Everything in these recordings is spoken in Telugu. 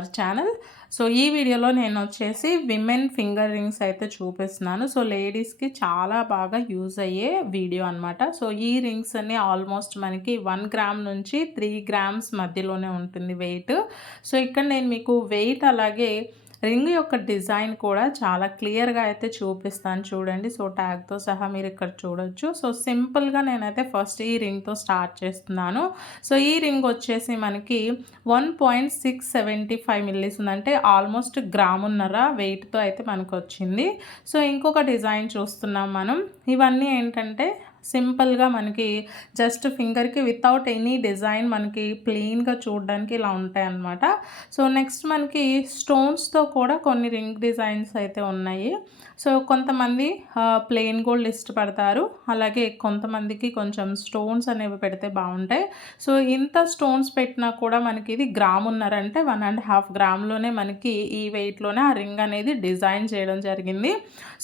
Our channel. సో ఈ వీడియోలో నేను వచ్చేసి విమెన్ ఫింగర్ రింగ్స్ అయితే చూపిస్తున్నాను. సో లేడీస్కి చాలా బాగా యూజ్ అయ్యే వీడియో అనమాట. సో ఈ రింగ్స్ అన్ని ఆల్మోస్ట్ మనకి 1 గ్రామ్ నుంచి 3 గ్రామ్స్ మధ్యలోనే ఉంటుంది వెయిట్. సో ఇక్కడ నేను మీకు వెయిట్ అలాగే రింగ్ యొక్క డిజైన్ కూడా చాలా క్లియర్గా అయితే చూపిస్తాను చూడండి. సో ట్యాగ్తో సహా మీరు ఇక్కడ చూడొచ్చు. సో సింపుల్గా నేనైతే ఫస్ట్ ఈ రింగ్తో స్టార్ట్ చేస్తున్నాను. సో ఈ రింగ్ వచ్చేసి మనకి 1.675 మిల్లీస్ ఉందంటే ఆల్మోస్ట్ గ్రామున్నర వెయిట్తో అయితే మనకు వచ్చింది. సో ఇంకొక డిజైన్ చూస్తున్నాం మనం. ఇవన్నీ ఏంటంటే సింపుల్గా మనకి జస్ట్ ఫింగర్కి వితౌట్ ఎనీ డిజైన్ మనకి ప్లెయిన్గా చూడడానికి ఇలా ఉంటాయి అన్నమాట. సో నెక్స్ట్ మనకి స్టోన్స్తో కూడా కొన్ని రింగ్ డిజైన్స్ అయితే ఉన్నాయి. సో కొంతమంది ప్లెయిన్ గోల్డ్ ఇష్టపడతారు, అలాగే కొంతమందికి కొంచెం స్టోన్స్ అనేవి పెడితే బాగుంటాయి. సో ఇంత స్టోన్స్ పెట్టినా కూడా మనకి ఇది గ్రామున్నర అంటే 1.5 గ్రామ్లోనే మనకి ఈ వెయిట్లోనే ఆ రింగ్ అనేది డిజైన్ చేయడం జరిగింది.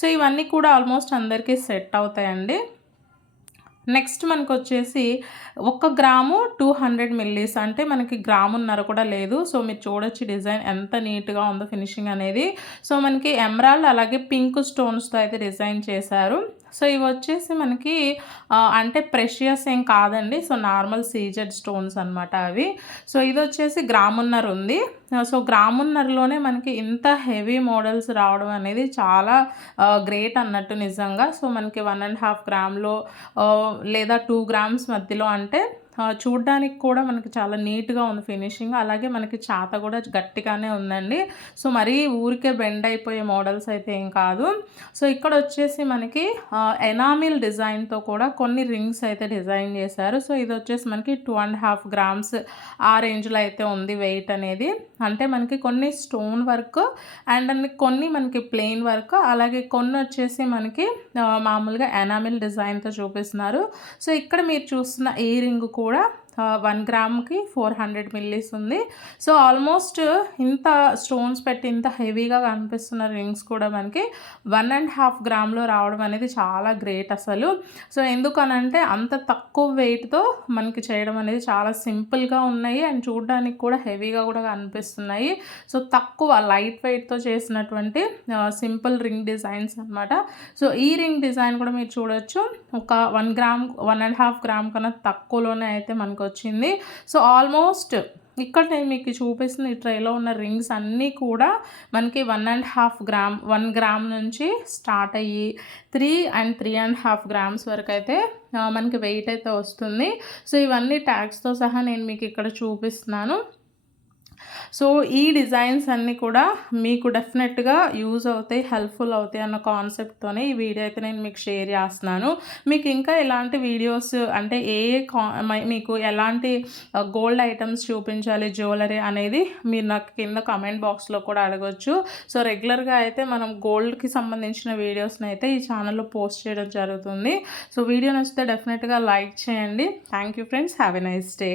సో ఇవన్నీ కూడా ఆల్మోస్ట్ అందరికీ సెట్ అవుతాయండి. నెక్స్ట్ మనకు వచ్చేసి 1 గ్రాము 200 మిల్లీస్ అంటే మనకి గ్రామున్నర కూడా లేదు. సో మీరు చూడొచ్చు డిజైన్ ఎంత నీట్గా ఉందో ఫినిషింగ్ అనేది. సో మనకి ఎమరాల్డ్ అలాగే పింక్ స్టోన్స్తో అయితే డిజైన్ చేశారు. సో ఇవి వచ్చేసి మనకి అంటే ప్రెషియస్ ఏం కాదండి. సో నార్మల్ సీజెడ్ స్టోన్స్ అనమాట అవి. సో ఇది వచ్చేసి గ్రామున్నర ఉంది. సో గ్రామున్నరలోనే మనకి ఇంత హెవీ మోడల్స్ రావడం అనేది చాలా గ్రేట్ అన్నట్టు నిజంగా. సో మనకి 1.5 గ్రామ్లో లేదా 2 గ్రామ్స్ మధ్యలో అంటే చూడ్డానికి కూడా మనకి చాలా నీట్గా ఉంది ఫినిషింగ్. అలాగే మనకి చాత కూడా గట్టిగానే ఉందండి. సో మరీ ఊరికే బెండ్ అయిపోయే మోడల్స్ అయితే ఏం కాదు. సో ఇక్కడ వచ్చేసి మనకి ఎనామిల్ డిజైన్తో కూడా కొన్ని రింగ్స్ అయితే డిజైన్ చేశారు. సో ఇది వచ్చేసి మనకి 2.5 గ్రామ్స్ ఆ రేంజ్లో అయితే ఉంది వెయిట్ అనేది. అంటే మనకి కొన్ని స్టోన్ వర్క్ అండ్ కొన్ని మనకి ప్లెయిన్ వర్క్, అలాగే కొన్ని వచ్చేసి మనకి మామూలుగా ఎనామిల్ డిజైన్తో చూపిస్తున్నారు. సో ఇక్కడ మీరు చూస్తున్న ఈ రింగ్ కూడా 1 గ్రామ్కి 400 మిల్లీస్ ఉంది. సో ఆల్మోస్ట్ ఇంత స్టోన్స్ పెట్టి ఇంత హెవీగా కనిపిస్తున్న రింగ్స్ కూడా మనకి 1.5 గ్రామ్లో రావడం అనేది చాలా గ్రేట్ అసలు. సో ఎందుకనంటే అంత తక్కువ వెయిట్తో మనకి చేయడం అనేది చాలా సింపుల్గా ఉన్నాయి అండ్ చూడడానికి కూడా హెవీగా కూడా కనిపిస్తున్నాయి. సో తక్కువ లైట్ వెయిట్తో చేసినటువంటి సింపుల్ రింగ్ డిజైన్స్ అనమాట. సో ఈ రింగ్ డిజైన్ కూడా మీరు చూడొచ్చు. ఒక 1 గ్రామ్ 1.5 గ్రామ్ కన్నా తక్కువలోనే అయితే మనకు వచ్చింది. సో ఆల్మోస్ట్ ఇక్కడ నేను మీకు చూపిస్తున్న ఈ ట్రేలో ఉన్న రింగ్స్ అన్నీ కూడా మనకి 1 గ్రామ్ నుంచి స్టార్ట్ అయ్యి 3 and 3.5 గ్రామ్స్ వరకు అయితే మనకి వెయిట్ అయితే వస్తుంది. సో ఇవన్నీ ట్యాగ్స్తో సహా నేను మీకు ఇక్కడ చూపిస్తున్నాను. సో ఈ డిజైన్స్ అన్నీ కూడా మీకు డెఫినెట్గా యూజ్ అవుతాయి, హెల్ప్ఫుల్ అవుతాయి అన్న కాన్సెప్ట్తోనే ఈ వీడియో అయితే నేను మీకు షేర్ చేస్తున్నాను. మీకు ఇంకా ఎలాంటి వీడియోస్ అంటే మీకు ఎలాంటి గోల్డ్ ఐటమ్స్ చూపించాలి జ్యువెలరీ అనేది మీరు నాకు కింద కామెంట్ బాక్స్లో కూడా అడగొచ్చు. సో రెగ్యులర్గా అయితే మనం గోల్డ్కి సంబంధించిన వీడియోస్ని అయితే ఈ ఛానల్లో పోస్ట్ చేయడం జరుగుతుంది. సో వీడియో నచ్చితే డెఫినెట్గా లైక్ చేయండి. Thank you friends, have a nice day.